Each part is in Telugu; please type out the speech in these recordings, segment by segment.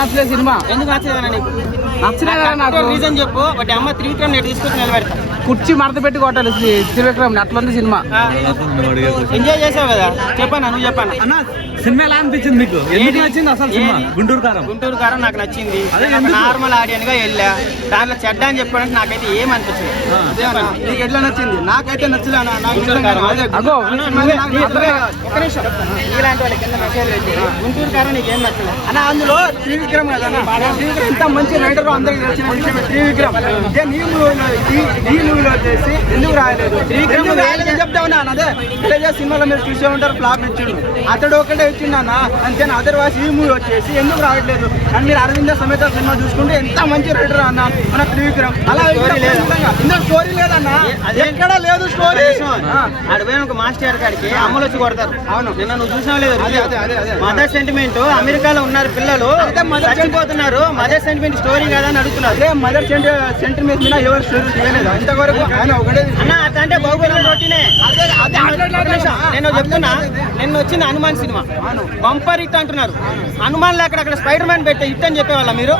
నచ్చలేదు సినిమా. ఎందుకు నచ్చలేదన్నా నీకు? నచ్చలేదా నాకు? రీజన్ చెప్పు. బట్ అమ్మ త్రివిక్రమ్ నేను తీసుకొచ్చి నిలబెడతా. కుర్చీ మడత పెట్టి కొట్టాలి త్రివిక్రమ్. అట్లుంది సినిమా. ఎంజాయ్ చేసావు కదా, చెప్పాను నువ్వు చెప్పాను. సినిమా ఎలా అనిపించింది మీకు? ఎందుకు నచ్చింది అసలు సినిమా? గుంటూరు కారం నాకు నచ్చింది. నార్మల్ ఆడియన్ గా వెళ్ళా, దాంట్లో చెడ్డ అని చెప్పడానికి నాకైతే ఏం అనిపించలేదు. నీకు ఎట్లా నచ్చింది? నాకైతే నచ్చలే. గుంటూరు కారం ఇలాంటి వాళ్ళ కింద మెసేజ్ పెట్టి గుంటూరు కారం నీకు ఏం నచ్చలేదు అన్న? అందులో త్రివిక్రమ్ కదా, ఎంత మంచి రైటర్ అందరికి తెలిసిన విషయం త్రివిక్రమ్. ఈ మూవీలో వచ్చేసి ఎందుకు రాయలేదు త్రివిక్రమ్? చెప్తావునా అదే సినిమాలో మీరు చూసే ఉంటారు, ఫ్లాప్ ఇచ్చిండు అతడు ఒకటే ఇచ్చిండన్న అంతేనా. అదర్వైజ్ ఈ మూవీ వచ్చేసి ఎందుకు రావట్లేదు? అండ్ మీరు అరవింద సమేత సినిమా చూసుకుంటే ఎంత మంచి రైటర్ అన్న మన త్రివిక్రమ్. అలా ఇందులో స్టోరీ లేదన్న, ఎక్కడ లేదు స్టోరీ. అడిపోయిన ఒక మాస్టర్ గారికి అమ్మలు వచ్చి కొడతారు. అవును, నిన్న నువ్వు చూసినావు లేదు? మదర్ సెంటిమెంట్, అమెరికాలో ఉన్నారు పిల్లలు చచ్చిపోతున్నారు, మదర్ సెంటిమెంట్ స్టోరీ కదా అని అడుగుతున్నారు. అదే మదర్ సెంటిమెంట్ మీద ఎవరు స్టోరీ చేయలేదు ఇంతవరకు. అన్న అట్లా అంటే బాహుబలి రొట్టినే. నేను చెప్తున్నా, నిన్న వచ్చింది హనుమాన్ సినిమా బంపర్ హిట్ అంటున్నారు. హనుమాన్ అక్కడ స్పైడర్ మ్యాన్ పెట్టే హిట్ అని చెప్పేవాళ్ళ మీరు?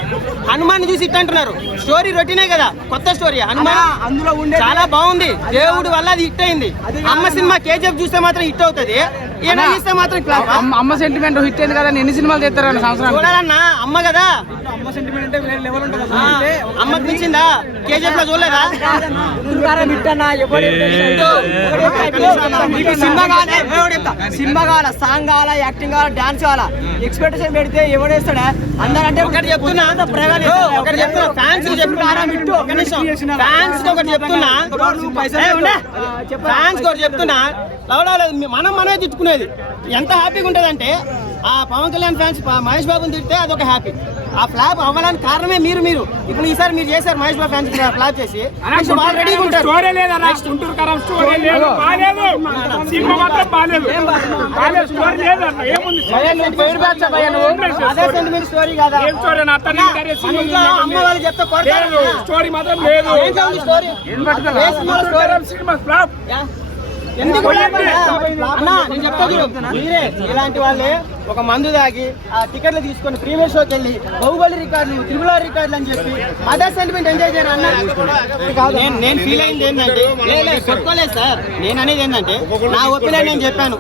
హనుమాన్ చూసి హిట్ అంటున్నారు. స్టోరీ రొటీనే కదా, కొత్త స్టోరీ. హనుమాన్ అందులో ఉండే చాలా బాగుంది, దేవుడు వల్ల అది హిట్ అయింది. అమ్మ సినిమా కేజీఎఫ్ చూస్తే మాత్రం హిట్ అవుతుంది, ఈయన చూస్తే మాత్రం అమ్మ సెంటిమెంట్ హిట్ అయింది కదా. ఎన్ని సినిమాలు చేస్తారన్న సంవత్సరం? చూడాలన్నా అమ్మ కదా, అమ్మ సెంటిమెంట్ అంటే వేరే లెవెల్ ఉంటుంది. అమ్మకి మించిందా? కేజీఎఫ్ లో చూడలేదా? సినిమా కావాలా, సాంగ్ కావాలా, యాక్టింగ్ కావాలా, డాన్స్ కావాలా, ఎక్స్పెక్టేషన్ పెడితే ఎవడేస్తాడా? అందరంటే ఒకటి చెప్తున్నా, ఫ్యాన్స్ ఒకటి చెప్తున్నా, మనమే తిట్టుకునేది ఎంత హ్యాపీగా ఉంటుంది అంటే, ఆ పవన్ కళ్యాణ్ ఫ్యాన్స్ మహేష్ బాబుని తిడితే అదొక హ్యాపీ. ఆ ఫ్లాప్ అవ్వడానికి కారణమే మీరు. ఇప్పుడు ఈసారి మీరు చేశారు మహేష్ బాబు ఫ్యాన్స్ ఫ్లాప్ చేసి, రెడీగా ఉంటారు. స్టోరీ కదా, అమ్మ వాళ్ళు చెప్తే స్టోరీ మాత్రం లేదు. ఎందుకు అన్నా నేను చెప్తా చూడు, మీరే ఇలాంటి వాళ్ళే ఒక మందు దాగి ఆ టికెట్లు తీసుకొని ప్రీమియర్ షోకి వెళ్ళి బాహుబలి రికార్డులు, త్రిబుల్ ఆర్ రికార్డులు అని చెప్పి మదర్ సెంటిమెంట్ ఎంజాయ్ చేయరు అన్న. నేను ఫీల్ అయింది ఏంటంటే, చెప్పుకోలేదు సార్, నేను అనేది ఏంటంటే నా ఒపీనియన్ నేను చెప్పాను,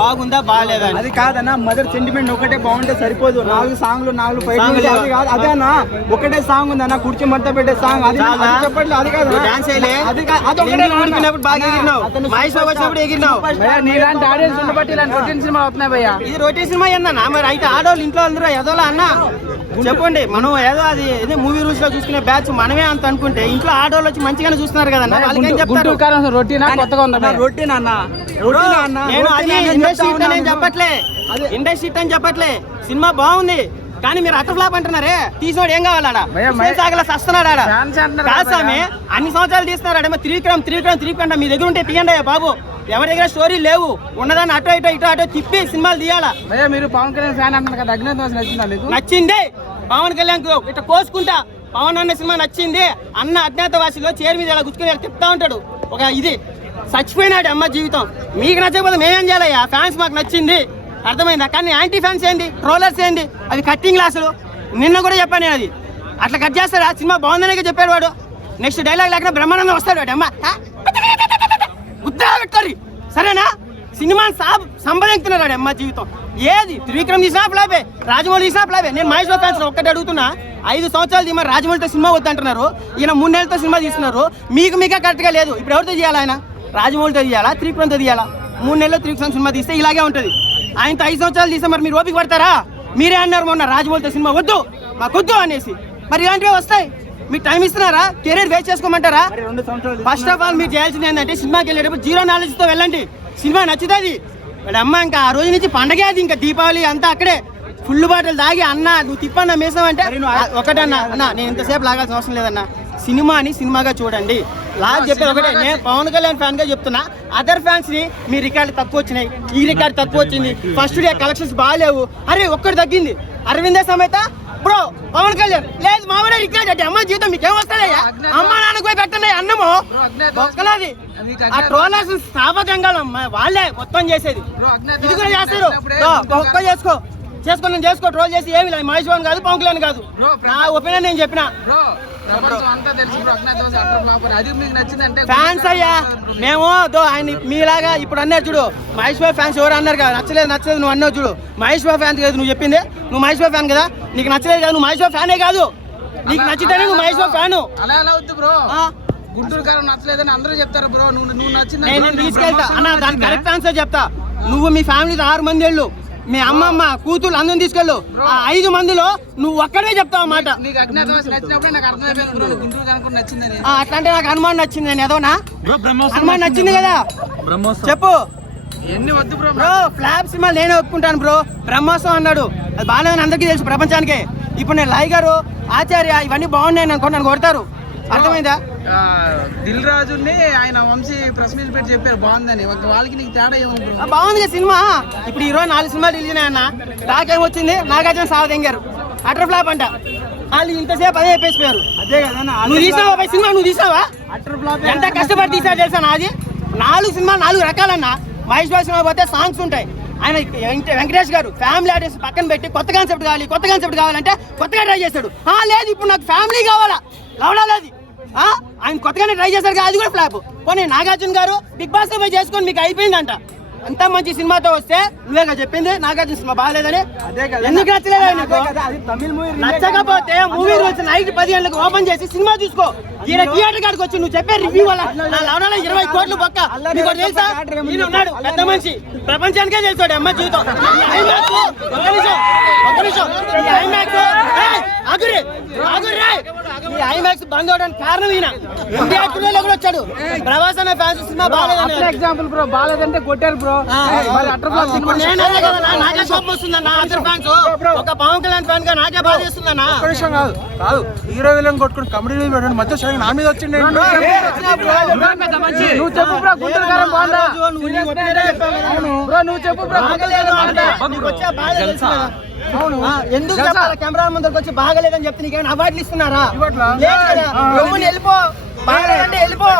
బాగుందా బాగాలేదా అది కాదన్నా. మదర్ సెంటిమెంట్ ఒకటే బాగుంటే సరిపోదు. 4 సాంగ్లు 4 ఫైట్లు కాదు. అదే అన్న, ఒకటే సాంగ్ ఉంది అన్న, కుర్చీ మడత పెట్టే సాంగ్. అది చెప్పట్లేదు. అది కాదు డాన్స్ ఓడిపోయినప్పుడు బాగా ఎగిరినావు, మహేష్ బాబు వచ్చినప్పుడు ఎగిరినావు. నీలాంటి ఆడియన్స్ ఉండబట్టి ఇలాంటి రొటీన్ సినిమా అవుతున్నాయి భయ్యా. ఇది రొటీన్ సినిమా ఏందన్నా? మరి అయితే ఆడవాళ్ళు ఇంట్లో అందరూ ఎదోలా అన్న చెప్పండి. మనం ఏదో అది మూవీ రూల్స్ లో చూసుకునే బ్యాచ్ మనమే అంత అనుకుంటే, ఇంట్లో ఆడవాళ్ళు వచ్చి మంచిగానే చూస్తున్నారు కదన్నా. వాళ్ళకి ఏం చెప్తారు? రొటీన్ కొత్తగా ఉంది. రొటీన్ అన్న, నేను అది ఇండస్ట్రీ అని చెప్పట్లే, ఇండస్ట్రీ అని చెప్పట్లే. సినిమా బాగుంది కానీ మీరు అటర్ ఫ్లాప్ అంటున్నారే. తీసినోడు ఏం కావాలా? సస్తున్నాడు ఆడ కాదు స్వామి. అన్ని సంవత్సరాలు తీస్తున్నాడు త్రివిక్రమ్ మీ దగ్గర ఉంటే తీయండి బాబు. ఎవరి దగ్గర స్టోరీ లేవు, ఉన్నదాన్ని అటో ఇటో తిప్పి సినిమాలు తీయాలా. మీరు పవన్ కళ్యాణ్ ఫ్యాన్ అంటున్నారు కదా, అజ్ఞాతవాసి నచ్చిందా మీకు? నచ్చింది. పవన్ కళ్యాణ్ ఇట్లా కోసుకుంటా పవన్ అన్న సినిమా నచ్చింది. అన్న అజ్ఞాతవాసిలో చేరు మీద ఇలా గుచ్చుకొని తిప్పుతా ఉంటాడు. ఒక ఇది చచ్చిపోయినాడు అమ్మ జీవితం. మీకు నచ్చకపోతే మేమేం చేయాలయ్యా? ఫ్యాన్స్ మాకు నచ్చింది, అర్థమైందా? కానీ యాంటీ ఫ్యాన్స్ ఏంది, ట్రోలర్స్ ఏంది, అవి కట్టింగ్ క్లాసులు. నిన్న కూడా చెప్పాను నేను, అది అట్లా కట్ చేస్తాడా? సినిమా బాగుందనే చెప్పాడు వాడు. నెక్స్ట్ డైలాగ్ లేకుండా బ్రహ్మానందం వస్తాడు వాడు. అమ్మ గుద్దా పెట్టుకోరి, సరేనా? సినిమా సంపాదించుతున్నాడు అమ్మ జీవితం. ఏది త్రివిక్రమ్ తీసినా ఫ్లాపే, రాజమౌళి తీసినా ఫ్లాపే. నేను మహేష్ బాబు ఫ్యాన్స్ ఒక్కటి అడుగుతున్నా, 5 సంవత్సరాలు తీమని రాజమౌళితో సినిమా వద్దంటున్నారు, ఈయన 3 నెలలతో సినిమా తీస్తున్నారు. మీకే కరెక్ట్గా లేదు. ఇప్పుడు ఎవరితో తీయాలి? ఆయన రాజమౌళితో తీయాలా, త్రివిక్రమ్తో తీయాలా? 3 నెలల్లో త్రివిక్రమ్ సినిమా తీస్తే ఇలాగే ఉంటుంది. ఆయనతో 5 సంవత్సరాలు తీస్తే మరి మీరు ఓపిక పడతారా? మీరే అన్నారు మొన్న రాజమౌళితో సినిమా వద్దు, మాకొద్దు అనేసి. మరి ఇలాంటివి వస్తాయి. మీకు టైం ఇస్తున్నారా? కెరీర్ వేస్ట్ చేసుకోమంటారా? ఫస్ట్ ఆఫ్ ఆల్ మీరు చేయాల్సింది ఏంటంటే, సినిమాకి వెళ్ళేటప్పుడు 0 నాలెడ్జ్తో వెళ్ళండి. సినిమా నచ్చుతుంది. వాడు అమ్మ ఇంకా ఆ రోజు నుంచి పండగే అది, ఇంకా దీపావళి అంతా అక్కడే ఫుల్ బాటిల్ తాగి అన్న నువ్వు తిప్పన్నా మేసావంటే ఒకటన్నా. అన్న నేను ఇంతసేపు లాగాల్సిన అవసరం లేదన్నా, సినిమాని సినిమాగా చూడండి. లాస్ట్ చెప్పేది ఒకటే, నేను పవన్ కళ్యాణ్ ఫ్యాన్ గా చెప్తున్నా. అదర్ ఫ్యాన్స్ ని మీ రికార్డు తక్కువ వచ్చినాయి, ఈ రికార్డు తక్కువ వచ్చింది, ఫస్ట్ డే కలెక్షన్స్ బాగాలేవు, అరే ఒక్కటి తగ్గింది. అరవిందే సమేత బ్రో, పవన్ కళ్యాణ్ లేదు మామూలు రికార్డ్ అంటే అమ్మ జీవితం మీకేం వస్తాయా? అమ్మ నాన్నకు పోయి పెట్టండి అన్నము ఒక్కలాది. ఆ ట్రోలర్స్ స్థాపకంగా వాళ్ళే మొత్తం చేసేది, ఇది కూడా చేస్తారు. ఒక్క చేసుకో చేసుకుని చేసుకో, ట్రోల్ చేసి ఏమి లేదు. మహేష్ బాబు కాదు, పవన్ కళ్యాణ్ కాదు. నా ఒపీనియన్ నేను చెప్పిన. ఫ్యాన్స్ అయ్యా మేము ఆయన మీలాగా ఇప్పుడు అన్నారు చూడు, మహేష్ బాబు ఫ్యాన్స్ ఎవరు అన్నారు కదా, నచ్చలేదు నువ్వు అన్నావు చూడు. మహేష్ బాబు ఫ్యాన్స్ కదా నువ్వు చెప్పింది, నువ్వు మహేష్ బాబు ఫ్యాన్ కదా, నీకు నచ్చలేదు కదా, నువ్వు మహేష్ బాబు ఫ్యానే కాదు, నీకు నచ్చితేనే నువ్వు మహేష్ బాబు ఫ్యాను. అలా ఎలా వద్దు బ్రో, గుంటూరు కారం నచ్చలేదని అందరూ చెప్తారు బ్రో, నువ్వు నచ్చింది నేను తీసుకెళ్తా అన్న, దానికి కరెక్ట్ ఆన్సర్ చెప్తా. నువ్వు మీ ఫ్యామిలీతో 6 మంది వెళ్ళు, మీ అమ్మమ్మ కూతురు అందరం తీసుకెళ్ళు, ఆ 5 మందిలో నువ్వు ఒక్కడే చెప్తావు అన్నమాట. అట్లాంటే నాకు హనుమాన్ నచ్చింది, నేను ఏదోనా హనుమాన్ నచ్చింది కదా చెప్పు. ఎన్ని వద్దు బ్రో, బ్రో ఫ్లాప్ సినిమా నేనే ఒప్పుకుంటాను బ్రో. బ్రహ్మోత్సవం అన్నాడు, అది బాగాలేదని అందరికీ తెలుసు ప్రపంచానికి. ఇప్పుడు నేను లైగరు, ఆచార్య ఇవన్నీ బాగున్నాయి నన్ను కొడతారు, అర్థమైందా? దిల్ రాజుని ఆయన వంశీ ప్రెస్ మీట్ పెట్టి చెప్పారు బాగుందని, వాళ్ళకి నీకు తేడా ఏమో బాగుంది సినిమా. ఇప్పుడు 24 సినిమాలు రిలీజ్ అన్న, నాకేమొచ్చింది, నాగార్జున సావదెంగారు అటర్ ఫ్లాప్ అంట. వాళ్ళు ఇంతసేపు అదే చెప్పేసిపోయారు. అదే కదా నువ్వు తీసావా సినిమా, నువ్వు తీసావా? ఎంత కష్టపడి తీసావు తెలుసా నాది. 4 సినిమాలు 4 రకాలన్నా. మహేష్ బాబు సినిమా పోతే సాంగ్స్ ఉంటాయి, ఆయన వెంకటేష్ గారు ఫ్యామిలీ ఆడియన్స్ పక్కన పెట్టి కొత్త కాన్సెప్ట్ కావాలంటే కొత్తగా ట్రై చేస్తాడు. లేదు ఇప్పుడు నాకు ఫ్యామిలీ కావాలా, లవడాలి, ఆయన కొత్తగానే ట్రై చేశారు కదా, అది కూడా ఫ్లాప్. పోనీ నాగార్జున గారు బిగ్ బాస్ పోయి చేసుకొని మీకు అయిపోయిందంట. అంత మంచి సినిమాతో వస్తే నువ్వేగా చెప్పింది నాగార్జున సినిమా బాగాలేదని. ఎందుకు నచ్చలేదు? నచ్చకపోతే మూవీ రోజు నైట్ 10 గంటలకు ఓపెన్ చేసి సినిమా చూసుకో. ఈయన థియేటర్ కాడికి వచ్చి నువ్వు చెప్పే రివ్యూ వల్ల నా లవణాల 20 కోట్లు పక్క. నీకు తెలుసా, ఈయన ఉన్నాడు పెద్ద మనిషి, ప్రపంచానికే తెలుసాడు అమ్మ జీవితం. ఈ ఐమాక్స్ బంద్ అవడానికి కారణం ఈయన. ఇండియా టుడేలో కూడా వచ్చాడు. ప్రభాస్ అనే ఫ్యాన్స్ సినిమా బాగాలేదని ఎగ్జాంపుల్ బ్రో, బాగాలేదంటే కొట్టారు బ్రో. నేనే కదా నాకే కోపం వస్తుందన్నా. అదర్ ఫ్యాన్స్ ఒక పవన్ కళ్యాణ్ ఫ్యాన్ గా నాకే బాధ చేస్తుందన్నా. కాదు హీరో విలన్ కొట్టుకుని కమెడీ మధ్య నా మీద వచ్చింది. నువ్వు చెప్పు బ్రో, గుంటూరు కారం బాగుందా బ్రో, నువ్వు చెప్పు బ్రో. ఎందుకు కెమెరా ముందరికి వచ్చి బాగలేదని చెప్తే నీకేమైనా అవార్డులు ఇస్తున్నారా? వెళ్ళిపో, బాగలేదంటే వెళ్ళిపో.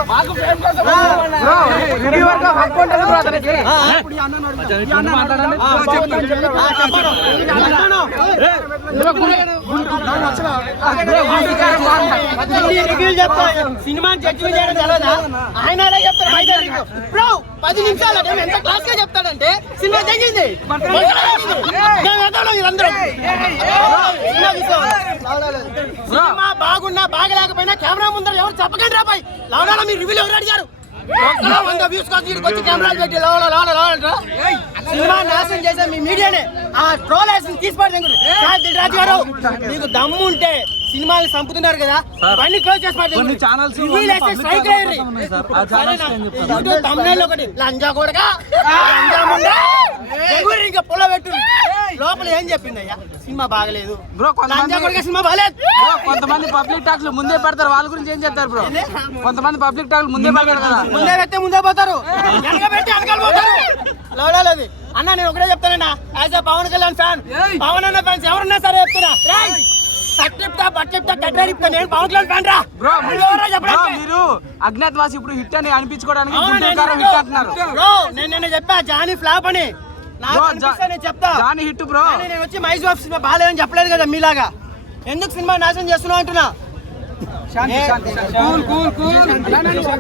సినిమా జడ్జిమెంట్ చేయడం తెలవదా? ఆయన అలా చెప్తారు బయట. బ్రో 10 నిమిషాలు ఎంత క్లాస్ గా చెప్తాడంటే సినిమా తగ్గింది. సినిమా బాగున్నా బాగలేకపోయినా కెమెరా ముందర ఎవరు చెప్పకండి రా బాయ్. లవడాలో మీరు రివ్యూలు ఎవరు అడిగారు? 100 వ్యూస్ వచ్చి కెమెరాలు పెట్టి లవడా సినిమా నాశనం చేసే మీ మీడియానే. ఆ ట్రోల్ వేసి తీసిపడి రాజు గారు, మీకు దమ్ము ఉంటే సినిమాలు చంపుతున్నారు కదా, అన్ని క్లోజ్ చేసి తమిళ ఒకటి లంజా కూడా ఇంకా పొల పెట్టు. లోపల ఏం చెప్పింది అయ్యా, సినిమా బాగలేదు బ్రో. సినిమా బాగలేదు. కొంతమంది పబ్లిక్ టాక్స్ ముందే పెడతారు, వాళ్ళ గురించి ఏం చెప్తారు బ్రో? కొంతమంది పబ్లిక్ టాక్స్ ముందే పెడతారు కదా, ముందే పెడితే ముందే పోతారు, వెనక పెట్టి వెనకాల పోతారు. లవడాలది అన్న, నేను ఒకటే చెప్తానన్నా, as a Pawan Kalyan fan, Pawan అన్న ఫ్యాన్స్ ఎవరన్నా సరే చెప్తున్నా, నేను పవన్ కళ్యాణ్ ఫ్యాన్ రా బ్రో. మీరు అజ్ఞాతవాసి ఇప్పుడు హిట్ అని అనిపించుకోవడానికి నేను చెప్పా జానీ ఫ్లాప్ అని. చెప్తా జానీ హిట్ బ్రో. నేను వచ్చి మహేష్ బాబు సినిమా బాగాలేదని చెప్పలేదు కదా మీలాగా. ఎందుకు సినిమా నాశనం చేస్తున్నావు అంటున్నా.